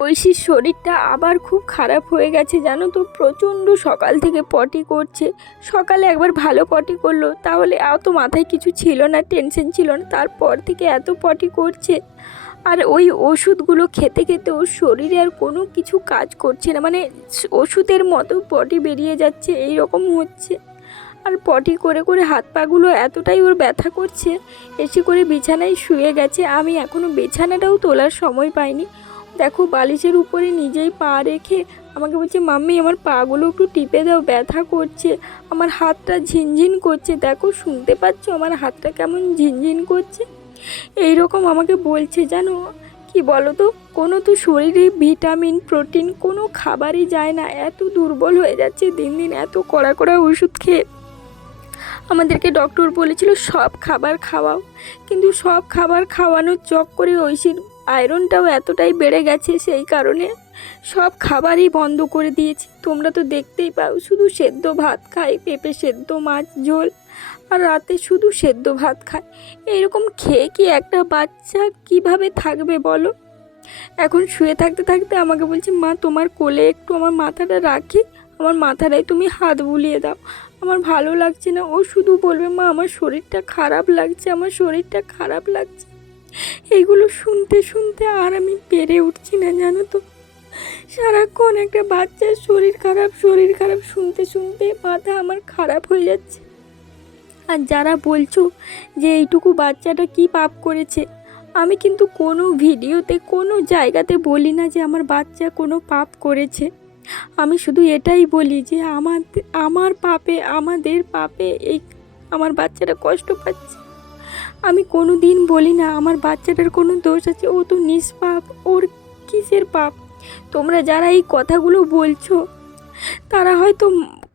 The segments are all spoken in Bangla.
ঐশীর শরীরটা আবার খুব খারাপ হয়ে গেছে জানো তো। প্রচণ্ড সকাল থেকে পটি করছে। সকালে একবার ভালো পটি করলো, তাহলে এত মাথায় কিছু ছিল না, টেনশন ছিল না। তারপর থেকে এত পটি করছে, আর ওই ওষুধগুলো খেতে খেতে ওর শরীরে আর কোনো কিছু কাজ করছে না, মানে ওষুধের মতো পটি বেরিয়ে যাচ্ছে, এই রকম হচ্ছে। আর পটি করে করে হাত পাগুলো এতটাই ওর ব্যথা করছে, এসে করে বিছানায় শুয়ে গেছে। আমি এখনও বিছানাটাও তোলার সময় পাইনি। দেখো বালিশের উপরে নিজেই পা রেখে আমাকে বলছে, মাম্মি আমার পাগুলো একটু টিপে দাও, ব্যথা করছে, আমার হাতটা ঝিনঝিন করছে। দেখো শুনতে পাচ্ছ আমার হাতটা কেমন ঝিনঝিন করছে, এই রকম আমাকে বলছে। জানো কি বলো তো, কোনো তো শরীরে ভিটামিন প্রোটিন কোনো খাবারই যায় না, এত দুর্বল হয়ে যাচ্ছে দিন দিন, এত কড়া কড়া ওষুধ খেয়ে। আমাদেরকে ডক্টর বলেছিল সব খাবার খাওয়াও, কিন্তু সব খাবার খাওয়ানোর চক্করে ঐশীর আয়রনটাও এতটাই বেড়ে গেছে, সেই কারণে সব খাবারই বন্ধ করে দিয়েছি। তোমরা তো দেখতেই পাও, শুধু সেদ্ধ ভাত খাই, পেঁপে সেদ্ধ, মাছ ঝোল, আর রাতে শুধু সেদ্ধ ভাত খায়। এইরকম খেয়ে কি একটা বাচ্চা কিভাবে থাকবে বলো। এখন শুয়ে থাকতে থাকতে আমাকে বলছে, মা তোমার কোলে একটু আমার মাথাটা রাখি, আমার মাথাটায় তুমি হাত বুলিয়ে দাও, আমার ভালো লাগছে না। ও শুধু বলবে, মা আমার শরীরটা খারাপ লাগছে, আমার শরীরটা খারাপ লাগছে। এইগুলো শুনতে শুনতে আর আমি পেরে উঠছি না জানো তো। সারাক্ষণ একটা বাচ্চার শরীর খারাপ শরীর খারাপ শুনতে শুনতে মাথা আমার খারাপ হয়ে যাচ্ছে। আর যারা বলছো যে এইটুকু বাচ্চাটা কি পাপ করেছে, আমি কিন্তু কোনো ভিডিওতে কোনো জায়গাতে বলি না যে আমার বাচ্চা কোনো পাপ করেছে। আমি শুধু এটাই বলি যে আমার পাপে, আমাদের পাপে এই আমার বাচ্চাটা কষ্ট পাচ্ছে। আমি কোনো দিন বলি না আমার বাচ্চাটার কোনো দোষ আছে, ও তো নিষ্পাপ, ওর কিসের পাপ। তোমরা যারা এই কথাগুলো বলছো তারা হয়তো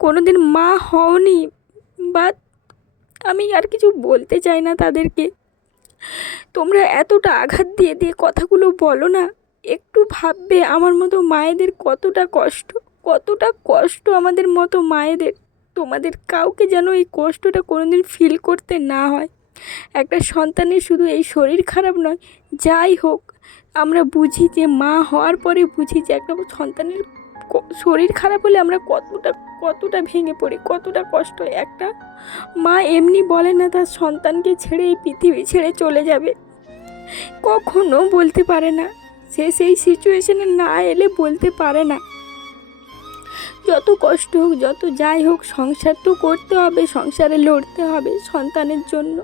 কোনো দিন মা হওনি, বা আমি আর কিছু বলতে চাই না তাদেরকে। তোমরা এতটা আঘাত দিয়ে দিয়ে কথাগুলো বলো না, একটু ভাববে আমার মতো মায়েদের কতটা কষ্ট, কতটা কষ্ট আমাদের মতো মায়েদের। তোমাদের কাউকে যেন এই কষ্টটা কোনোদিন ফিল করতে না হয়। একটা সন্তানের শুধু এই শরীর খারাপ নয়, যাই হোক, আমরা বুঝি যে মা হওয়ার পরে বুঝি যে একটা সন্তানের শরীর খারাপ হলে আমরা কতটা কতটা ভেঙে পড়ি, কতটা কষ্ট হয়। একটা মা এমনি বলে না তার সন্তানকে ছেড়ে এই পৃথিবী ছেড়ে চলে যাবে, কখনো বলতে পারে না। সে সেই সিচুয়েশনে না এলে বলতে পারে না। যত কষ্ট হোক, যত যাই হোক, সংসার তো করতে হবে, সংসারে লড়তে হবে সন্তানের জন্য।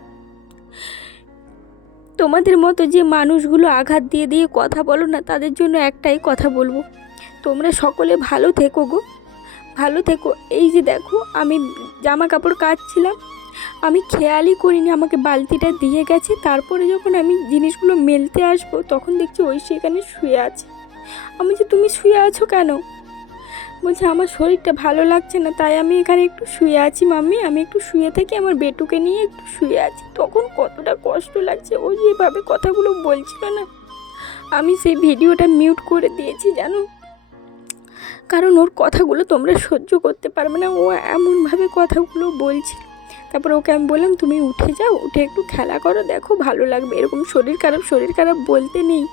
তোমাদের মতো যে মানুষগুলো আঘাত দিয়ে দিয়ে কথা বলো না, তাদের জন্য একটাই কথা বলবো, তোমরা সকলে ভালো থেকো গো, ভালো থেকো। এই যে দেখো আমি জামা কাপড় কাচছিলাম, আমি খেয়ালই করিনি আমাকে বালতিটা দিয়ে গেছে। তারপরে যখন আমি জিনিসগুলো মেলতে আসবো তখন দেখছি ওই সেখানে শুয়ে আছে। আমি যে, তুমি শুয়ে আছো কেন? বলছে আমার শরীরটা ভালো লাগছে না, তাই আমি এখানে একটু শুয়ে আছি মাম্মি, আমি একটু শুয়ে থাকি, আমার বেটুকে নিয়ে একটু শুয়ে আছি। তখন কতটা কষ্ট লাগছে, ও যেভাবে কথাগুলো বলছিল না, আমি সেই ভিডিওটা মিউট করে দিয়েছি জানো, কারণ ওর কথাগুলো তোমরা সহ্য করতে পারবে না, ও এমনভাবে কথাগুলো বলছিল। তারপর ওকে আমি বললাম, তুমি উঠে যাও, উঠে একটু খেলা করো, দেখো ভালো লাগবে। এরকম শরীর খারাপ বলতে নেই,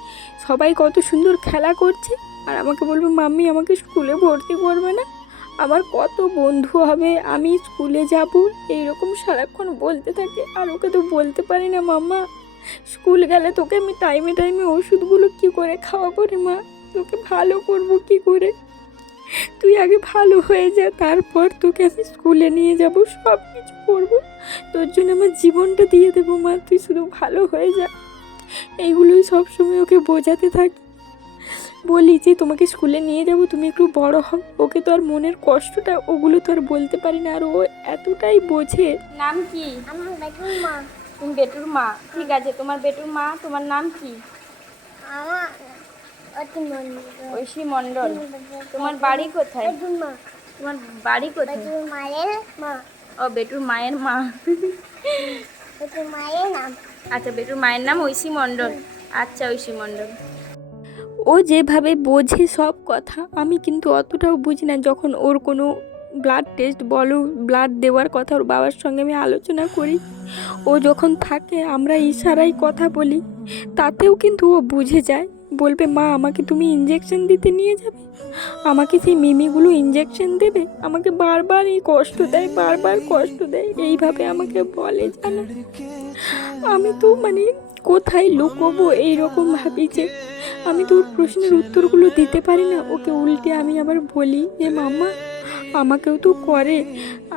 সবাই কত সুন্দর খেলা করছে, আর আমাকে বলবে মাম্মি আমাকে স্কুলে ভর্তি করবে না, আমার কত বন্ধু হবে, আমি স্কুলে যাব, এইরকম সারাক্ষণ বলতে থাকে। আর ওকে তো বলতে পারি না, মাম্মা স্কুল গেলে তোকে আমি টাইমে টাইমে ওষুধগুলো কী করে খাওয়াবো রে মা, তোকে ভালো করবো কী করে, তুই আগে ভালো হয়ে যা, তারপর তোকে আমি স্কুলে নিয়ে যাব, সব কিছু করবো, তোর জন্য আমার জীবনটা দিয়ে দেবো মা, তুই শুধু ভালো হয়ে যা। এইগুলোই সবসময় ওকে বোঝাতে থাকি, বলি যে তোমাকে স্কুলে নিয়ে যাব, তুমি একটু বড় হও। ওকে তো আর মনের কষ্টটা ওগুলো তো আর বলতে পারি না, আর ও এতটাই বোঝে। নাম কি? আমার বেটুর মা। তুমি বেটুর মা, ঠিক আছে, তোমার বেটুর মা, তোমার নাম কি? আমার অতি মন্দির ঐশী মণ্ডল। তোমার বাড়ি কোথায়? বেটুর মা। তোমার বাড়ি কোথায়? বেটুর মায়ের মা। ও বেটুর মায়ের মা। বেটুর মায়ের নাম। আচ্ছা, বেটুর মায়ের নাম ঐশী মণ্ডল। আচ্ছা, ঐশী মণ্ডল। ও যেভাবে বোঝে সব কথা, আমি কিন্তু অতটাও বুঝি না। যখন ওর কোনো ব্লাড টেস্ট বলো, ব্লাড দেওয়ার কথা ওর বাবার সঙ্গে আমি আলোচনা করি, ও যখন থাকে আমরা ইশারায় কথা বলি, তাতেও কিন্তু ও বুঝে যায় বলবে মা আমাকে তুমি ইঞ্জেকশন দিতে নিয়ে যাবে, আমাকে সেই মিমিগুলো ইঞ্জেকশন দেবে, আমাকে বারবার এই কষ্ট দেয়, বারবার কষ্ট দেয়, এইভাবে আমাকে বলে জানো। আমি তো মানে কোথায় লুকোবো এইরকম ভাবি যে আমি তো ওর প্রশ্নের উত্তরগুলো দিতে পারি না। ওকে উল্টে আমি আবার বলি যে মাম্মা আমাকেও তো করে,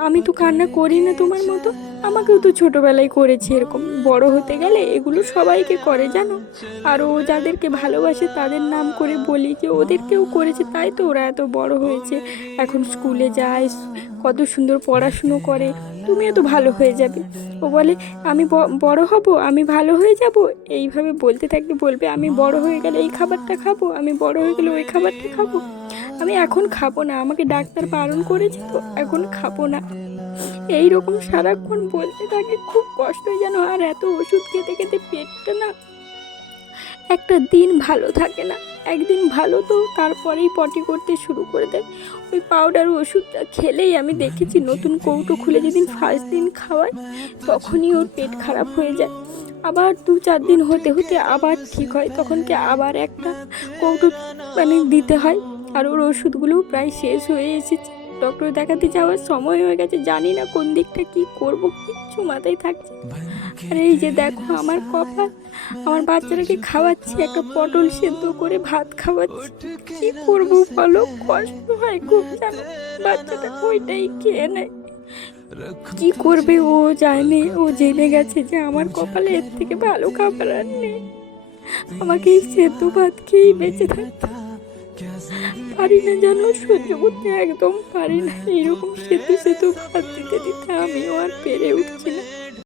আমি তো কান্না করি না তোমার মতো, আমাকেও তো ছোটোবেলায় করেছে এরকম, বড় হতে গেলে এগুলো সবাইকে করে জানো। আর ও যাদেরকে ভালোবাসে তাদের নাম করে বলি যে ওদেরকেও করেছে, তাই তো ওরা এত বড় হয়েছে, এখন স্কুলে যায়, কত সুন্দর পড়াশুনো করে, তুমিও তো ভালো হয়ে যাবে। ও বলে আমি বড় হব, আমি ভালো হয়ে যাব, এইভাবে বলতে থাকলে বলবে আমি বড় হয়ে গেলে এই খাবারটা খাবো, আমি বড় হয়ে গেলে ওই খাবারটা খাবো, আমি এখন খাবো না, আমাকে ডাক্তার বারণ করেছে তো এখন খাবো না, এই রকম সারাক্ষণ বলতে থাকে। খুব কষ্ট হয় জানো। আর এত ওষুধ খেতে খেতে পেটটা না একটা দিন ভালো থাকে না, একদিন ভালো তো তারপরেই পটি করতে শুরু করে দেয়। ওই পাউডার ওষুধটা খেলেই আমি দেখেছি, নতুন কৌটো খুলে যেদিন ফার্স্ট দিন খাওয়ায় তখনই ওর পেট খারাপ হয়ে যায়, আবার 2-4 দিন হতে হতে আবার ঠিক হয়, তখনকে আবার একটা কৌটো মানে দিতে হয়। আর ওর ওষুধগুলোও প্রায় শেষ হয়ে এসেছে, ডক্টর দেখাতে যাওয়ার সময় হয়ে গেছে, জানি না কোন দিকটা কি করব, কিচ্ছু মাথায় থাকছে। আর এই যে দেখো আমার কপাল, আমার বাচ্চাটাকে খাওয়াচ্ছি, একটা পটল সেদ্ধ করে ভাত খাওয়াচ্ছি, কি করব বলো, কষ্ট হয় খুব জানো। বাচ্চাটা ওইটাই খেয়ে নেয়, কি করবে ও জানে, ও জেনে গেছে যে আমার কপালে এর থেকে ভালো খাবার আর নেই, আমাকে এই সেদ্ধ ভাত খেয়েই বেঁচে থাকতে পারি না জানো, সহ্য করতে একদম পারি না, এরকম সেদ্ধ সেদ্ধ ভাত দিতে দিতে আমিও আর পেরে উঠছি না।